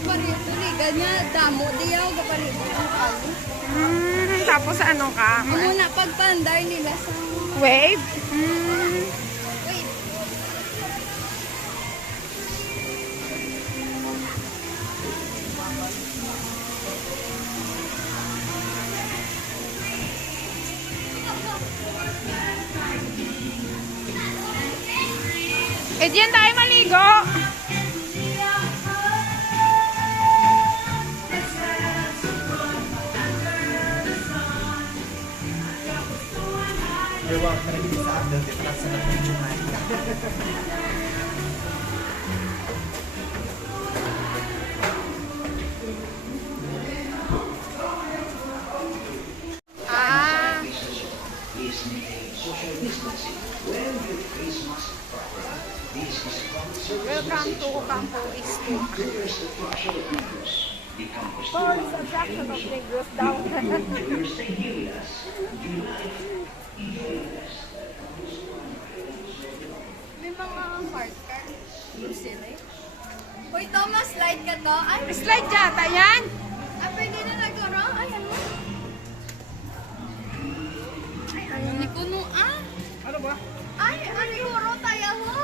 parito ni ganyan damo diyaw kapalito ng kalo. Tapos ano ka? Muna pagpandar nila sa Wave? wait. Eh, diyan tayo maligo. Huwag ka rin sa abdel, para sa natin. Ah. Welcome to Campo Isto. Tourist attraction of Negros daw. May mga park car. Sila eh. Hoy Thomas, slide ka to. Ay, Slide yata yan. pwede na nagkaro. Ay, ano? Ay, ano? Kuno ah. Ano ba? Ay, ano guro tayo ho?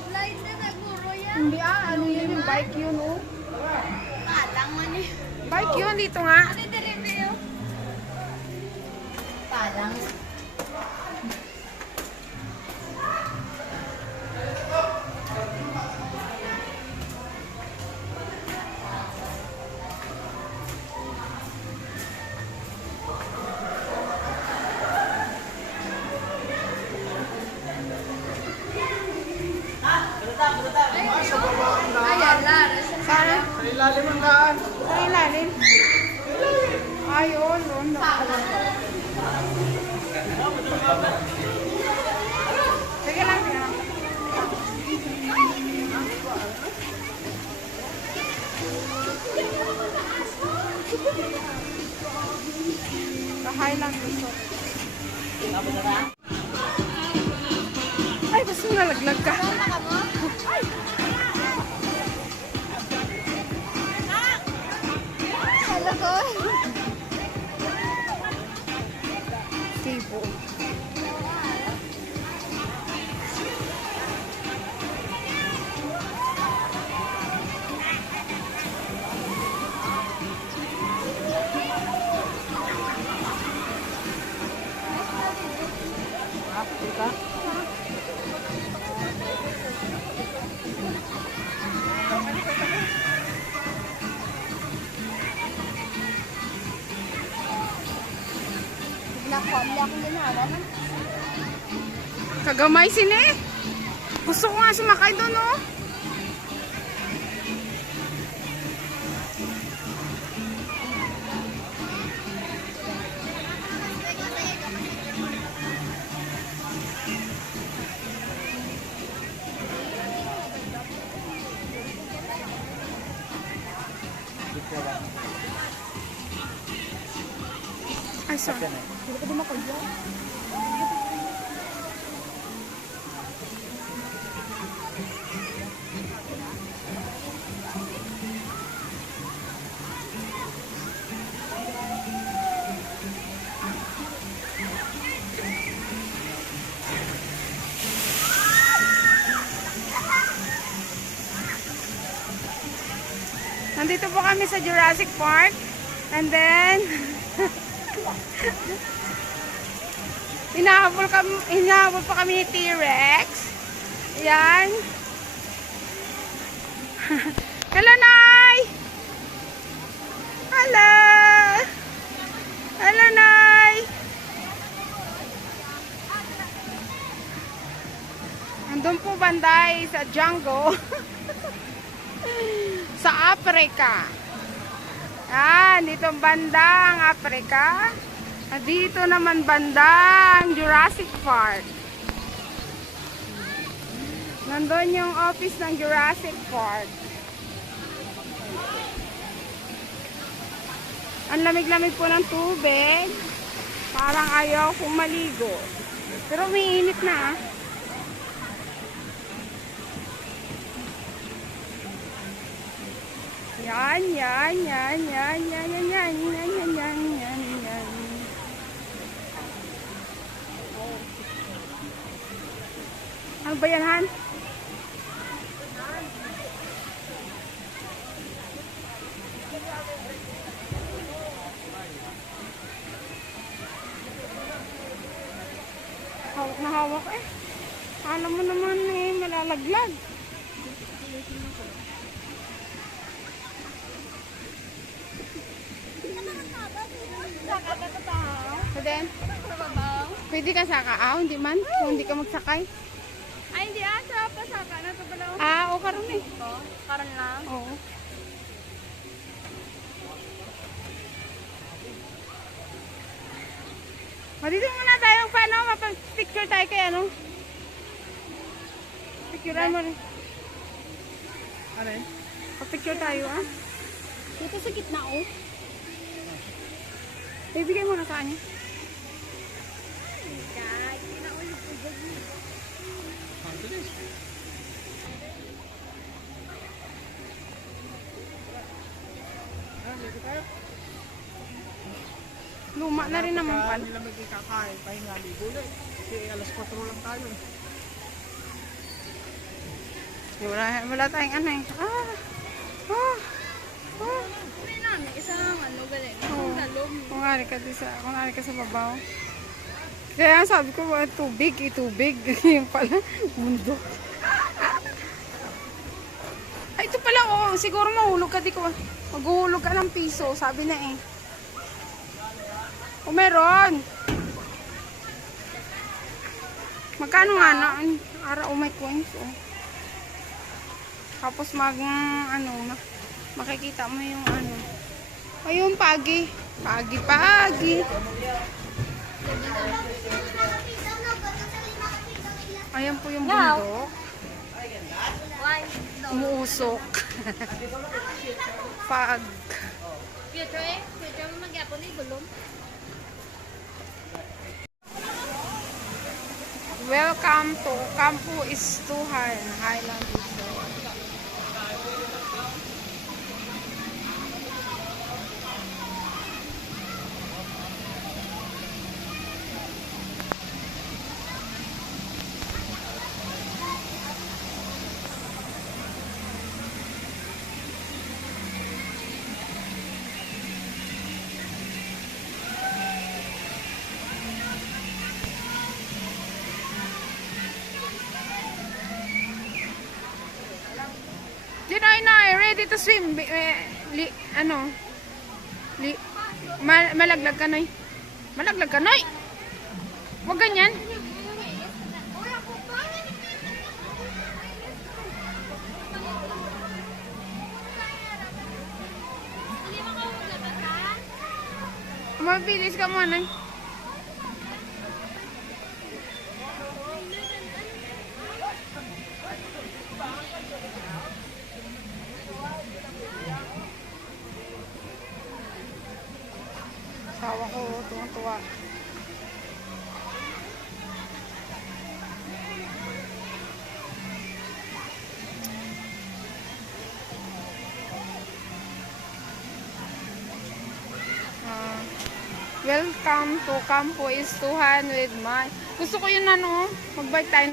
Slide na naguro yan. Hindi ano yun yung bike yun oh. Talang man eh. Bike yun dito nga. Ano yung review? Talang. Ayan, Lara. Sana? Sa ilalim ang daan. Sa ilalim. Ayun, doon. Sige lang, sige lang. Kahay lang gusto. Ay, basta nalaglag ka. Hello ko. Tipo. Nakwamli ako ginala man. Kagamay sini. Gusto ko nga sumakay doon, oh. Ay, sorry. Hindi ko dumakagyo. Nandito po kami sa Jurassic Park. And then, hinahabol pa kami ni T-Rex. Ayan. Hello, Nay! Hello! Hello, Nay! Andun po banday sa jungle. Sa Africa. Yan, dito bandang Africa. At dito naman bandang Jurassic Park. Nandun yung office ng Jurassic Park. Ang lamig-lamig po ng tubig. Parang ayaw kong maligo. Pero umiinit na. Yan, yan, yan, yan, yan, yan, yan, yan, yan, yan, yan, yan. Ano ba yan, Han? Hawak na hawak eh. Alam mo naman eh, malalaglag. Then, pwede ka sakaaw, hindi man? Kung hindi ka magsakay. Ay, hindi asa. Pasaka na ito pala. O karon eh. Karon lang. Oo. Dito muna tayo paano, mapag-picture tayo kay ano. Picturean mo rin. Ano yun? Pag-picture tayo ah. Dito sa gitna oh. Ibigay mo na sa kanya. Luma na rin naman pala. Nila magkikakain, pahinga ligo ulit. Kasi alas 4 lang tayo. Wala tayong ano eh. Hindi namin. Isang ano galing. Oo. Isang talong. Kunwari ka sa babaw. Kaya sabi ko, tubig, tubig. Yung pala, mundo. Ay, ito pala, oh, siguro mahulog ka, di ko. Maghuhulog ka ng piso, sabi na eh. O meron. Magkano nga na? Ara, may coins, oh. Tapos makikita mo yung ano. Ayun, pagi. Pagi. Ayan po yung bundok. Umuusok. Pag. Future mo magyapon ni Gulong. Welcome to Campo Istuhan, Highland Resort. Dinoy, ready to swim. Malaglag ka, Noy. Malaglag ka, Noy. Huwag ganyan. Mabilis ka mo, Noy. Asawa ko, tuwang-tuwa. Welcome to Campo Istuhan with my... Gusto ko yun ano, mag-bike tayo.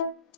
Bye.